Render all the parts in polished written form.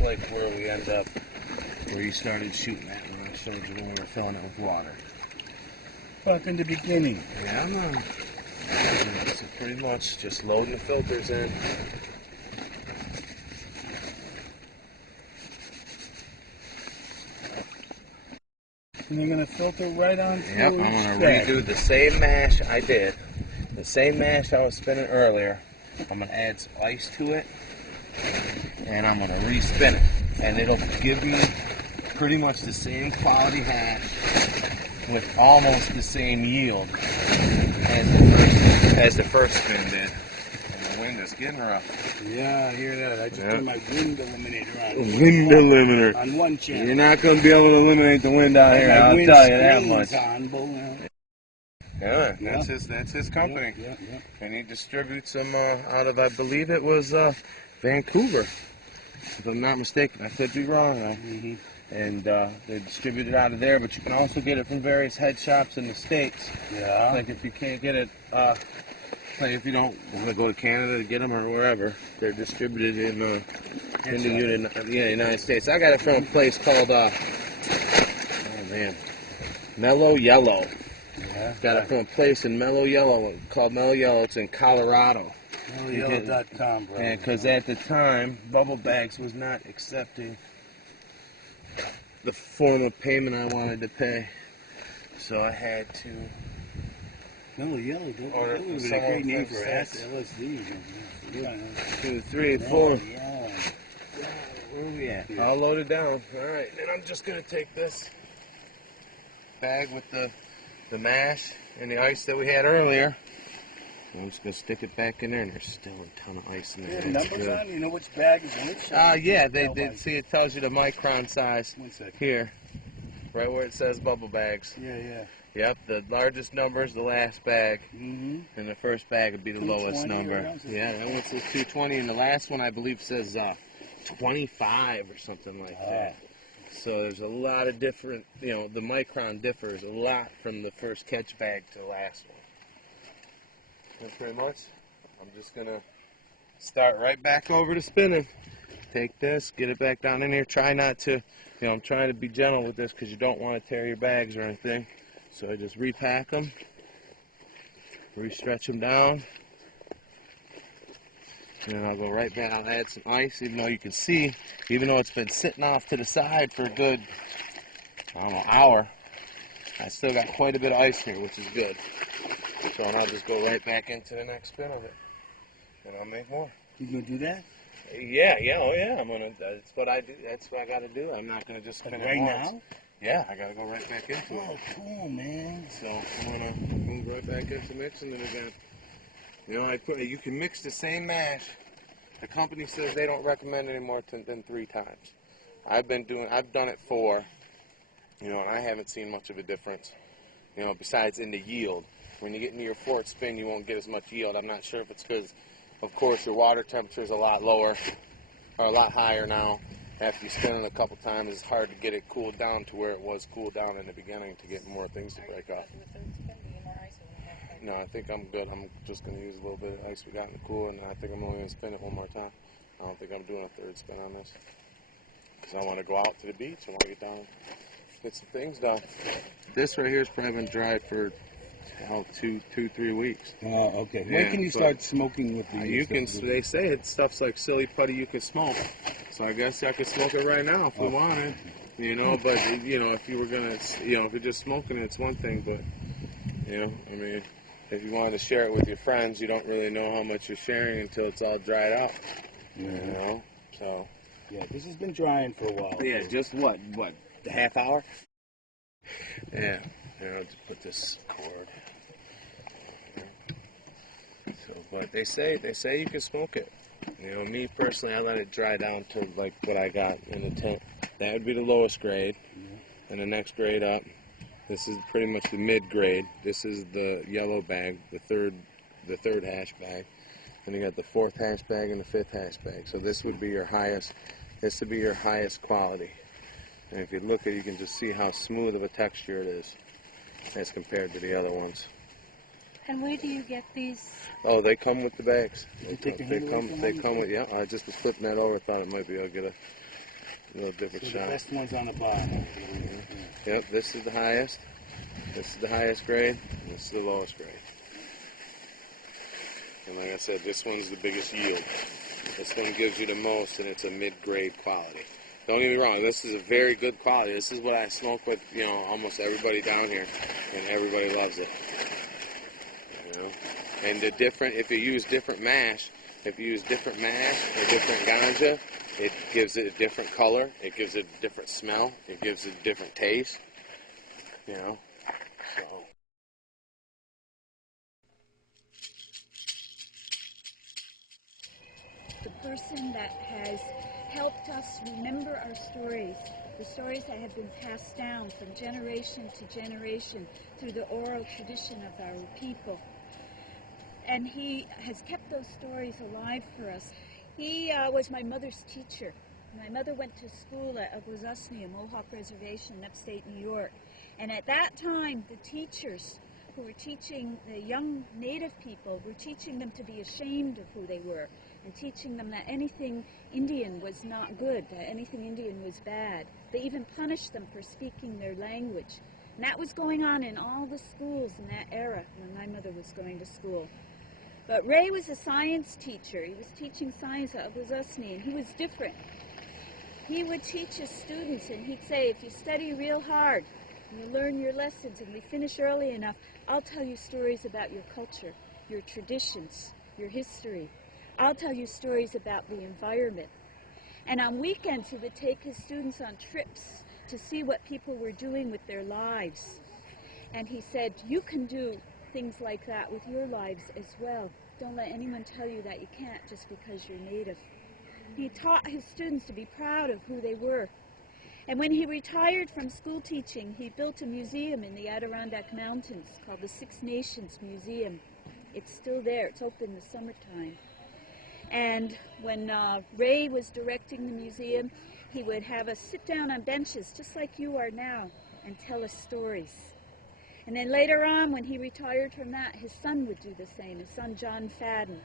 much like where we end up, where you started shooting at when I showed you when we were filling it with water. Back in the beginning. Yeah, man. So pretty much just loading the filters in. And you're going to filter right on through. Yep, I'm going to redo the same mash I did. The same mash I was spinning earlier. I'm going to add some ice to it. And I'm going to respin it. And it'll give me pretty much the same quality hash with almost the same yield as the first spin did. And the wind is getting rough. Yeah, I hear that. I just turned my wind eliminator on. Wind eliminator. On one channel. You're not going to be able to eliminate the wind out here, I'll tell you that much. Yeah, that's his company. Yeah. And he distributes them out of, I believe it was Vancouver, if I'm not mistaken. I could be wrong. And they distribute it out of there, but you can also get it from various head shops in the States. Yeah. Like if you can't get it, like if you don't want to go to Canada to get them or wherever, they're distributed in the United States. I got it from a place called, Mellow Yellow. Yeah. Got it from a place in Mellow Yellow called Mellow Yellow. It's in Colorado. MellowYellow.com, bro. Yeah, because at the time, Bubble Bags was not accepting the form of payment I wanted to pay, so I had to. Mellow Yellow, that Order would be a great name for LSD. 2, 3, 4. Yeah. Where are we at? I'll load it down. All right, then I'm just gonna take this bag with the mash and the ice that we had earlier. I'm just gonna stick it back in there, and there's still a ton of ice in there. Numbers on? You know which bag is which? Yeah, they see it tells you the micron size. 1 second. Here, right where it says Bubble Bags. Yeah. Yep, the largest number is the last bag, Mm-hmm. and the first bag would be the lowest number. Yeah, that one says 220, and the last one I believe says 25 or something like that. So there's a lot of different, the micron differs a lot from the first catch bag to the last one. And pretty much, I'm just going to start right back over to spinning. Take this, get it back down in here. Try not to, I'm trying to be gentle with this because you don't want to tear your bags or anything. So I just repack them, re-stretch them down, and then I'll go right back. I'll add some ice, even though you can see, even though it's been sitting off to the side for a good, hour, I still got quite a bit of ice here, which is good. So I'll just go right back into the next spin of it, and I'll make more. You gonna do that? Yeah, oh yeah, that's what I do, that's what I gotta do. I'm not gonna just spin it right once. now? Yeah, I gotta go right back into it. Oh, cool, man. So I'm gonna move right back into mixing it again. You can mix the same mash. The company says they don't recommend any more than 3 times. I've done it 4, and I haven't seen much of a difference, besides in the yield. When you get into your 4th spin, you won't get as much yield. I'm not sure if it's because, of course, your water temperature is a lot lower, or a lot higher now. After you spin it a couple times, it's hard to get it cooled down to where it was cooled down in the beginning to get more things to break off. No, I think I'm good. I'm just going to use a little bit of ice we got in the cooler, and I think I'm only going to spin it one more time. I don't think I'm doing a 3rd spin on this, because I want to go out to the beach. I want to get down, get some things done. This right here has probably been dry for 2, 3 weeks. Oh, okay. Yeah, when can you start smoking with the? They say it's stuff's like silly putty you can smoke. So I guess I could smoke it right now if we wanted. But if you were gonna, if you're just smoking it, it's one thing. But if you wanted to share it with your friends, you don't really know how much you're sharing until it's all dried out. So. Yeah, this has been drying for a while. Yeah, just what, the half hour? Yeah. I'll just put this cord. So, but they say you can smoke it. Me personally, I let it dry down to like what I got in the tent. That would be the lowest grade, and the next grade up. This is pretty much the mid grade. This is the yellow bag, the third hash bag, and you got the 4th hash bag and the 5th hash bag. So this would be your highest. This would be your highest quality. And if you look at it, you can just see how smooth of a texture it is as compared to the other ones. And where do you get these? Oh, they come with the bags. They take the come with, yeah. I just was flipping that over. Thought it might be. I'll get a A little different So shot. the best one's on the bottom. Yep, this is the highest. This is the highest grade. And this is the lowest grade. And like I said, this one's the biggest yield. This one gives you the most, and it's a mid-grade quality. Don't get me wrong, this is a very good quality. This is what I smoke with, you know, almost everybody down here, and everybody loves it. You know, and the different, if you use different mash, or different ganja, it gives it a different color. It gives it a different smell. It gives it a different taste. You know, so. The person that has helped us remember our stories, the stories that have been passed down from generation to generation through the oral tradition of our people. And he has kept those stories alive for us. He was my mother's teacher. My mother went to school at Akwesasne, a Mohawk reservation in upstate New York. And at that time, the teachers who were teaching the young native people were teaching them to be ashamed of who they were, and teaching them that anything Indian was not good, that anything Indian was bad. They even punished them for speaking their language. And that was going on in all the schools in that era when my mother was going to school. But Ray was a science teacher. He was teaching science at Akwesasne, and he was different. He would teach his students, and he'd say, if you study real hard, and you learn your lessons, and we finish early enough, I'll tell you stories about your culture, your traditions, your history. I'll tell you stories about the environment. And on weekends, he would take his students on trips to see what people were doing with their lives. And he said, you can do things like that with your lives as well. Don't let anyone tell you that you can't just because you're native. He taught his students to be proud of who they were. And when he retired from school teaching, he built a museum in the Adirondack Mountains called the Six Nations Museum. It's still there. It's open in the summertime. And when Ray was directing the museum, he would have us sit down on benches just like you are now and tell us stories. And then later on, when he retired from that, his son would do the same, his son John Fadden.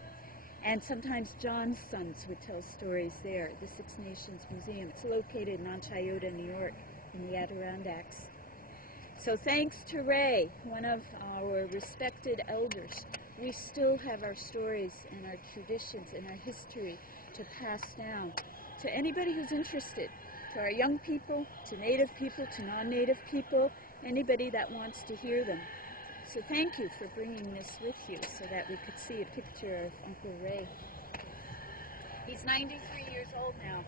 And sometimes John's sons would tell stories there at the Six Nations Museum. It's located in Onchayota, New York, in the Adirondacks. So thanks to Ray, one of our respected elders, we still have our stories and our traditions and our history to pass down to anybody who's interested, to our young people, to native people, to non-native people, anybody that wants to hear them. So thank you for bringing this with you so that we could see a picture of Uncle Ray. He's 93 years old now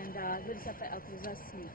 and lives up at Akwesasne.